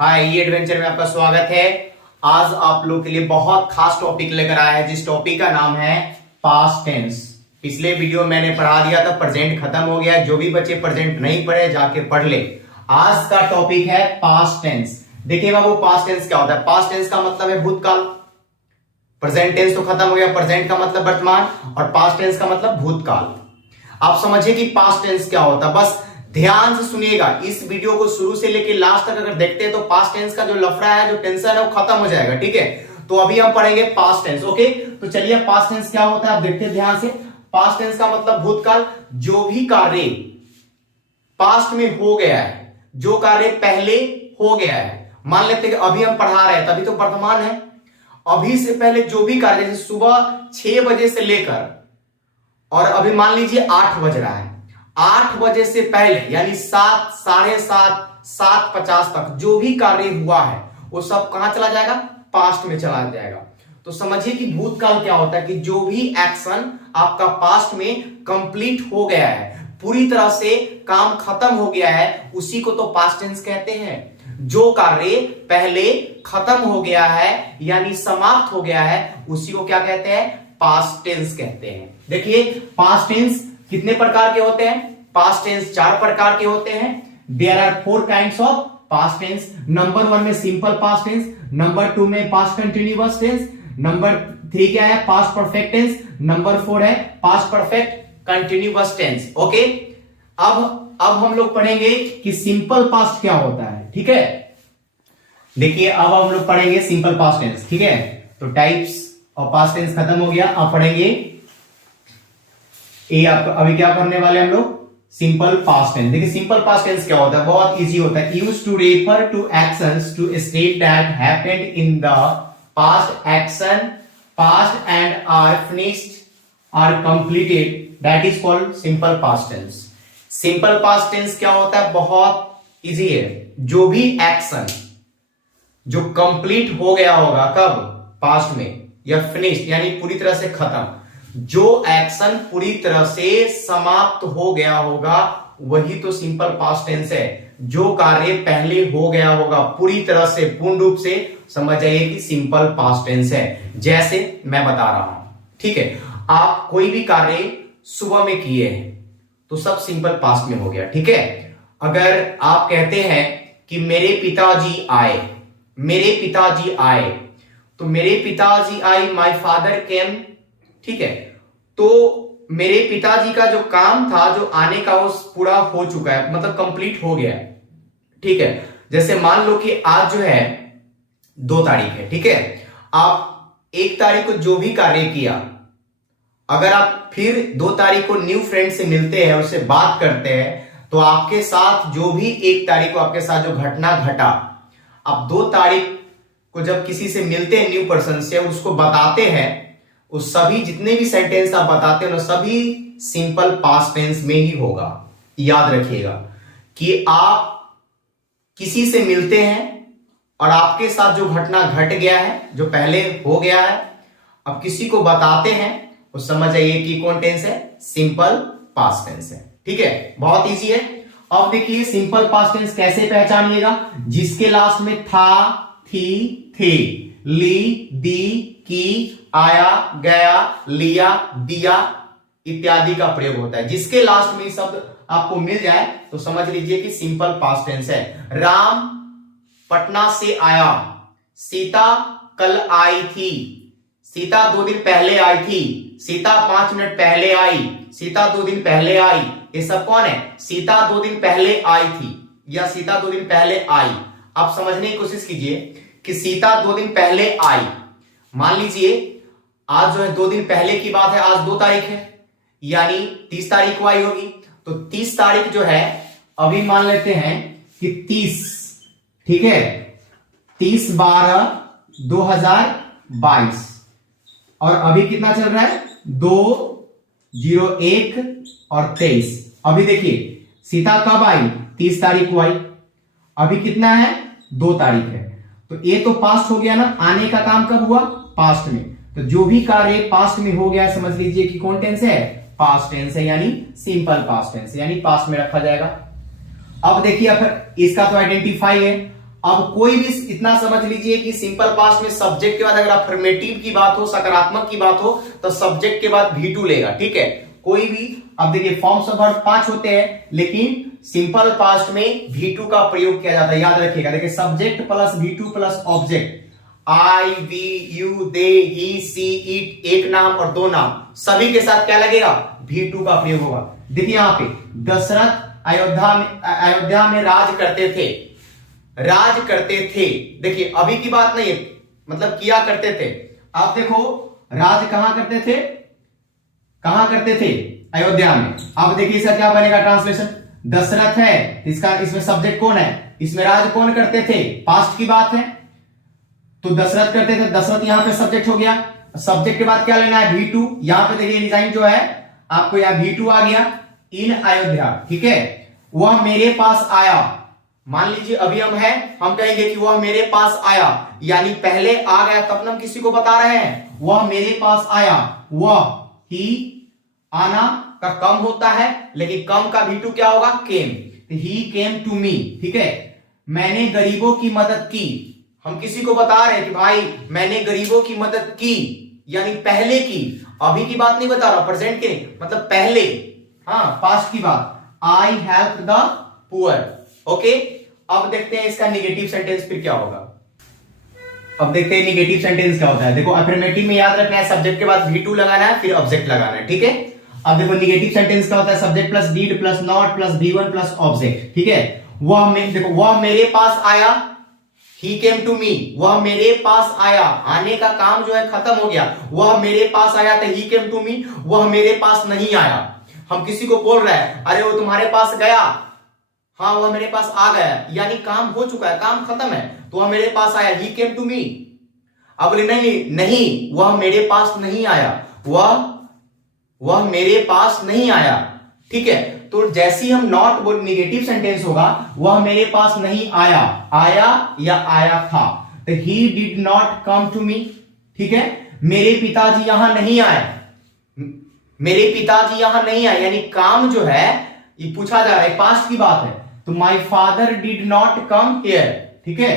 हाय, ये एडवेंचर में आपका स्वागत है। आज आप लोग के लिए बहुत खास टॉपिक लेकर आया है, जिस टॉपिक का नाम है पास्ट टेंस। पिछले वीडियो मैंने पढ़ा दिया था, प्रेजेंट खत्म हो गया। जो भी बच्चे प्रेजेंट नहीं पढ़े जाके पढ़ ले। आज का टॉपिक है पास्ट टेंस। देखिए बाबू, पास्ट टेंस क्या होता है? पास्ट टेंस का मतलब है भूतकाल। प्रेजेंट टेंस तो खत्म हो गया, प्रेजेंट का मतलब वर्तमान, और पास्ट टेंस का मतलब भूतकाल। आप समझिए कि पास्ट टेंस क्या होता है। बस ध्यान से सुनिएगा, इस वीडियो को शुरू से लेकर लास्ट तक अगर देखते हैं तो पास्ट टेंस का जो लफड़ा है, जो टेंशन है, वो खत्म हो जाएगा। ठीक है, तो अभी हम पढ़ेंगे पास्ट टेंस। ओके, तो चलिए पास्ट टेंस क्या होता है आप देखते हैं ध्यान से। पास्ट टेंस का मतलब भूतकाल। जो भी कार्य पास्ट में हो गया है, जो कार्य पहले हो गया है। मान लेते हैं कि अभी हम पढ़ा रहे हैं, तभी तो वर्तमान है। अभी से पहले जो भी कार्य, जैसे सुबह 6 बजे से लेकर और अभी मान लीजिए 8 बज रहा है, 8 बजे से पहले यानी 7, साढ़े 7, 7:50 तक जो भी कार्य हुआ है वो सब कहां चला जाएगा? पास्ट में चला जाएगा। तो समझिए कि भूतकाल क्या होता है कि जो भी एक्शन आपका पास्ट में कंप्लीट हो गया है, पूरी तरह से काम खत्म हो गया है, उसी को तो पास्ट टेंस कहते हैं। जो कार्य पहले खत्म हो गया है यानी समाप्त हो गया है, उसी को क्या कहते हैं? पास्ट टेंस कहते हैं। देखिए पास्ट टेंस कितने प्रकार के होते हैं? पास्ट टेंस 4 प्रकार के होते हैं। There are 4 kinds of past tense. Number 1 में सिंपल पास्ट टेंस, नंबर 2 में पास्ट कंटिन्यूअस टेंस, नंबर 3 क्या है? पास्ट परफेक्ट टेंस, नंबर 4 है past perfect continuous tense. Okay, अब हम लोग पढ़ेंगे कि सिंपल पास्ट क्या होता है। ठीक है, देखिए अब हम लोग पढ़ेंगे सिंपल पास्ट टेंस। ठीक है, तो टाइप्स ऑफ पास्ट टेंस खत्म हो गया। अब पढ़ेंगे ये अभी क्या पढ़ने वाले हम लोग? Simple past tense. देखिए सिंपल पास्ट टेंस क्या होता है? बहुत इजी होता है। Used to refer to actions to state that happened in the past action, past and are finished or completed, that is called simple past tense. Simple past tense क्या होता है? बहुत इजी है। जो भी एक्शन जो कंप्लीट हो गया होगा, कब? पास्ट में, या फिनिश्ड यानी पूरी तरह से खत्म। जो एक्शन पूरी तरह से समाप्त हो गया होगा वही तो सिंपल पास्ट टेंस है। जो कार्य पहले हो गया होगा पूरी तरह से, पूर्ण रूप से, समझ जाइए कि सिंपल पास्ट टेंस है। जैसे मैं बता रहा हूं, ठीक है, आप कोई भी कार्य सुबह में किए हैं तो सब सिंपल पास्ट में हो गया। ठीक है, अगर आप कहते हैं कि मेरे पिताजी आए, मेरे पिताजी आए, तो मेरे पिताजी आए, माय फादर केम। ठीक है, तो मेरे पिताजी का जो काम था, जो आने का, वो पूरा हो चुका है, मतलब कंप्लीट हो गया है। ठीक है, जैसे मान लो कि आज जो है 2 तारीख है। ठीक है, आप 1 तारीख को जो भी कार्य किया, अगर आप फिर 2 तारीख को न्यू फ्रेंड से मिलते हैं, उससे बात करते हैं, तो आपके साथ जो भी 1 तारीख को आपके साथ जो घटना घटा, आप 2 तारीख को जब किसी से मिलते हैं, न्यू पर्सन से, उसको बताते हैं, उस सभी जितने भी सेंटेंस आप बताते हैं, सभी सिंपल पास्ट टेंस में ही होगा। याद रखिएगा कि आप किसी से मिलते हैं और आपके साथ जो घटना घट गया है, जो पहले हो गया है, अब किसी को बताते हैं, वो समझ आइए कि कौन टेंस है? सिंपल पास्ट टेंस है। ठीक है, बहुत इजी है। अब देखिए सिंपल पास्ट टेंस कैसे पहचानिएगा? जिसके लास्ट में था, थी, थे, ली, दी, की, आया, गया, लिया, दिया इत्यादि का प्रयोग होता है। जिसके लास्ट में शब्द आपको मिल जाए तो समझ लीजिए कि सिंपल पास्ट टेंस है। राम पटना से आया, सीता कल आई थी, सीता 2 दिन पहले आई थी, सीता 5 मिनट पहले आई, सीता 2 दिन पहले आई। ये सब कौन है? सीता 2 दिन पहले आई थी या सीता 2 दिन पहले आई। आप समझने की कोशिश कीजिए कि सीता 2 दिन पहले आई। मान लीजिए आज जो है 2 दिन पहले की बात है, आज 2 तारीख है, यानी 30 तारीख को आई होगी। तो 30 तारीख जो है, अभी मान लेते हैं कि 30, ठीक है, 30/12/2022, और अभी कितना चल रहा है? 2/01 और 23। अभी देखिए सीता कब आई? 30 तारीख को आई। अभी कितना है? 2 तारीख है। तो ये तो पास्ट हो गया ना। आने का काम कब हुआ? पास्ट में। तो जो भी कार्य पास्ट में हो गया, समझ लीजिए कि कौन टेंस है? पास्ट टेंस है, यानी सिंपल पास्ट टेंस, यानी पास्ट में रखा जाएगा। अब देखिए, इसका तो आइडेंटिफाई है। अब कोई भी इतना समझ लीजिए कि सिंपल पास्ट में सब्जेक्ट के बाद अगर अफर्मेटिव की बात हो, सकारात्मक की बात हो, तो सब्जेक्ट के बाद V2 लेगा, ठीक है। कोई भी, अब देखिए फॉर्म्स ऑफ वर्ब 5 होते हैं, लेकिन सिंपल पास्ट में V2 का प्रयोग किया जाता है, याद रखिएगा। देखिए subject plus V2 plus object, I, we, you, they, he, she, it, एक नाम और दो नाम, सभी के साथ क्या लगेगा? V2 का प्रयोग होगा। देखिए यहां पे दशरथ अयोध्या में राज करते थे, राज करते थे। देखिए अभी की बात नहीं है, मतलब किया करते थे। आप देखो राज कहां करते थे, कहां करते थे? अयोध्या में। अब देखिए इसका क्या बनेगा ट्रांसलेशन? दशरथ है, इसका इसमें सब्जेक्ट कौन है, इसमें राज कौन करते थे, पास्ट की बात है, तो दशरथ करते थे, दशरथ यहां पे सब्जेक्ट हो गया। सब्जेक्ट के बाद क्या लेना है? V2। यहां पे देखिए डिजाइन जो है आपको यहां V2 आ गया, इन अयोध्या, ठीक है। वह मेरे पास आया, मान लीजिए अभी हम कहेंगे कि वह मेरे पास आया, यानी पहले आ गया तब हम किसी को बता रहे हैं, वह मेरे पास आया। वह, ही, आना का कम होता है, लेकिन कम का V2 क्या होगा? केम। ही केम टू मी, ठीक है। मैंने गरीबों की मदद की, हम किसी को बता रहे हैं कि भाई मैंने गरीबों की मदद की, यानी पहले की, अभी की बात नहीं बता रहा, प्रेजेंट के नहीं, मतलब पहले, हाँ पास्ट की बात। I help the poor, okay. अब देखते हैं इसका निगेटिव सेंटेंस फिर क्या होगा। अब देखते हैं निगेटिव सेंटेंस क्या होता है। देखो अफर्मेटिव में याद रखना है सब्जेक्ट के बाद V2 लगाना है, फिर ऑब्जेक्ट लगाना है, ठीक है। अब देखो निगेटिव सेंटेंस क्या होता है? Subject plus did plus not plus V1 plus object, ठीक है। देखो वह मेरे पास आया, ही केम टू मी, वह मेरे पास आया, आने का काम जो है खत्म हो गया, वह मेरे पास आया तो ही केम टू मी, वह मेरे पास नहीं आया। हम किसी को बोल रहे हैं अरे वो तुम्हारे पास गया, हाँ वह मेरे पास आ गया, यानी काम हो चुका है, काम खत्म है, तो वह मेरे पास आया, ही केम टू मी। अब बोले नहीं, वह मेरे पास नहीं आया, वह मेरे पास नहीं आया, ठीक है। तो जैसे ही हम नॉट बोल, निगेटिव सेंटेंस होगा, वह मेरे पास नहीं आया, आया या आया था, तो he did not come to me, ठीक है। मेरे पिताजी यहां नहीं आए, मेरे पिताजी यहां नहीं आए, यानी काम जो है ये पूछा जा रहा है, पास्ट की बात है, तो my father did not come here, ठीक है।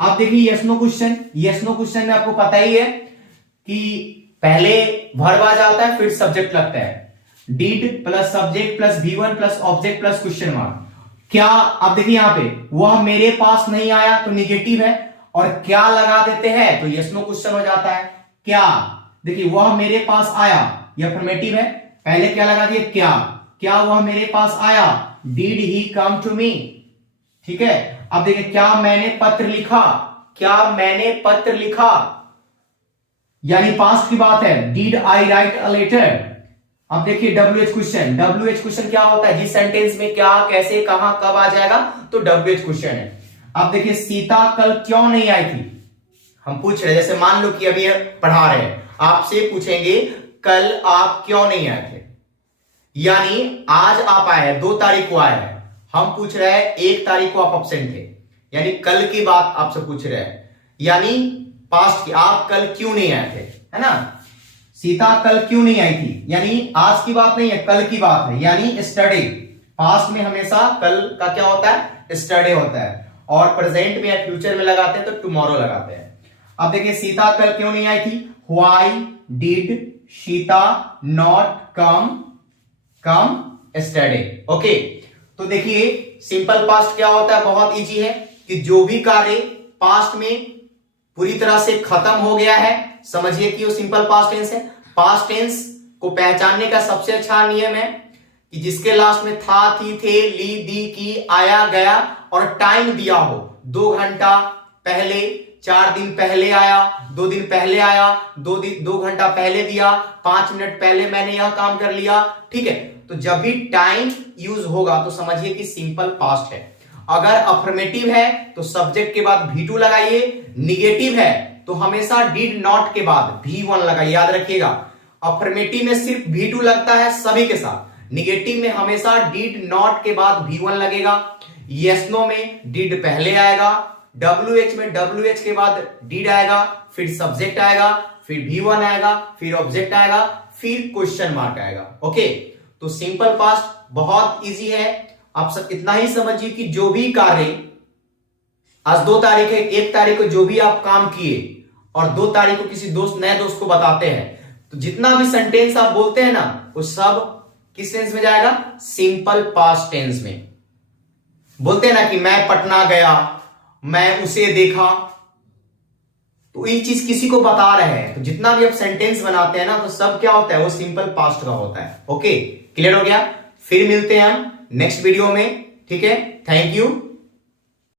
आप देखिए yes no question, yes no question में आपको पता ही है कि पहले वर्ब आ जाता है, फिर सब्जेक्ट लगता है, did plus subject plus V1 plus object plus question mark. क्या, अब देखिए यहां पे वह मेरे पास नहीं आया तो निगेटिव है, और क्या लगा देते हैं तो यस नो क्वेश्चन हो जाता है। क्या, देखिए वह मेरे पास आया, यह अफर्मेटिव है, पहले क्या लगा दिए? क्या वह मेरे पास आया, did he come to me, ठीक है। अब देखिए क्या मैंने पत्र लिखा, क्या मैंने पत्र लिखा, यानी पास्ट की बात है, did I write a letter. अब देखिए WH क्वेश्चन, WH क्वेश्चन क्या होता है? जिस सेंटेंस में क्या, कैसे, कहां, कब आ जाएगा, तो WH क्वेश्चन है। अब देखिए सीता कल क्यों नहीं आई थी, हम पूछ रहे हैं, जैसे मान लो कि अभी पढ़ा रहे हैं, आपसे पूछेंगे कल आप क्यों नहीं आए थे, यानी आज आप आए हैं, 2 तारीख को आए हैं, हम पूछ रहे हैं 1 तारीख को आप एब्सेंट थे, यानी कल की बात आपसे पूछ रहे हैं, यानी पास्ट की, आप कल क्यों नहीं आए थे, है ना। सीता कल क्यों नहीं आई थी, यानी आज की बात नहीं है, कल की बात है, यानी यस्टरडे। पास्ट में हमेशा कल का क्या होता है? यस्टरडे होता है, और प्रेजेंट में या फ्यूचर में लगाते हैं तो टुमारो लगाते हैं। अब देखिए सीता कल क्यों नहीं आई थी, why did Sita not come yesterday, okay. तो देखिए सिंपल पास्ट क्या होता है, बहुत इजी है, कि जो भी कार्य पास्ट में पूरी तरह से खत्म हो गया है, समझिए कि वो सिंपल पास्ट टेंस है। पास्ट टेंस को पहचानने का सबसे अच्छा नियम है कि जिसके लास्ट में था, थी, थे, ली, दी, की, आया, गया और टाइम दिया हो, 2 घंटा पहले, 4 दिन पहले आया, 2 दिन पहले आया, 2 घंटा पहले दिया, 5 मिनट पहले मैंने यह काम कर लिया, ठीक है। तो जब भी टाइम यूज होगा तो समझिए कि सिंपल पास्ट है। अगर अफर्मेटिव है तो सब्जेक्ट के बाद V2 लगाइए, निगेटिव है तो हमेशा डिड नॉट के बाद V1 लगाइए, याद रखिएगा। अफर्मेटिव में सिर्फ V2 लगता है सभी के साथ, निगेटिव में हमेशा डिड नॉट के बाद V1 लगेगा, यस नो में डिड पहले आएगा, WH में WH के बाद डिड आएगा, फिर सब्जेक्ट आएगा, फिर V1 आएगा, फिर ऑब्जेक्ट आएगा, फिर क्वेश्चन मार्क आएगा, ओके। तो सिंपल पास्ट बहुत इजी है, आप सब इतना ही समझिए कि जो भी कार्य आज 2 तारीख है, 1 तारीख को जो भी आप काम किए और 2 तारीख को किसी नए दोस्त को बताते हैं, तो जितना भी सेंटेंस आप बोलते हैं ना, वो सब किस टेंस में जाएगा? सिंपल पास्ट टेंस में। बोलते हैं ना कि मैं पटना गया, मैं उसे देखा, तो ये चीज किसी को बता रहे हैं, तो जितना भी आप सेंटेंस बनाते हैं ना, तो सब क्या होता है? वो सिंपल पास्ट का होता है। ओके, क्लियर हो गया? फिर मिलते हैं हम नेक्स्ट वीडियो में। ठीक है, थैंक यू।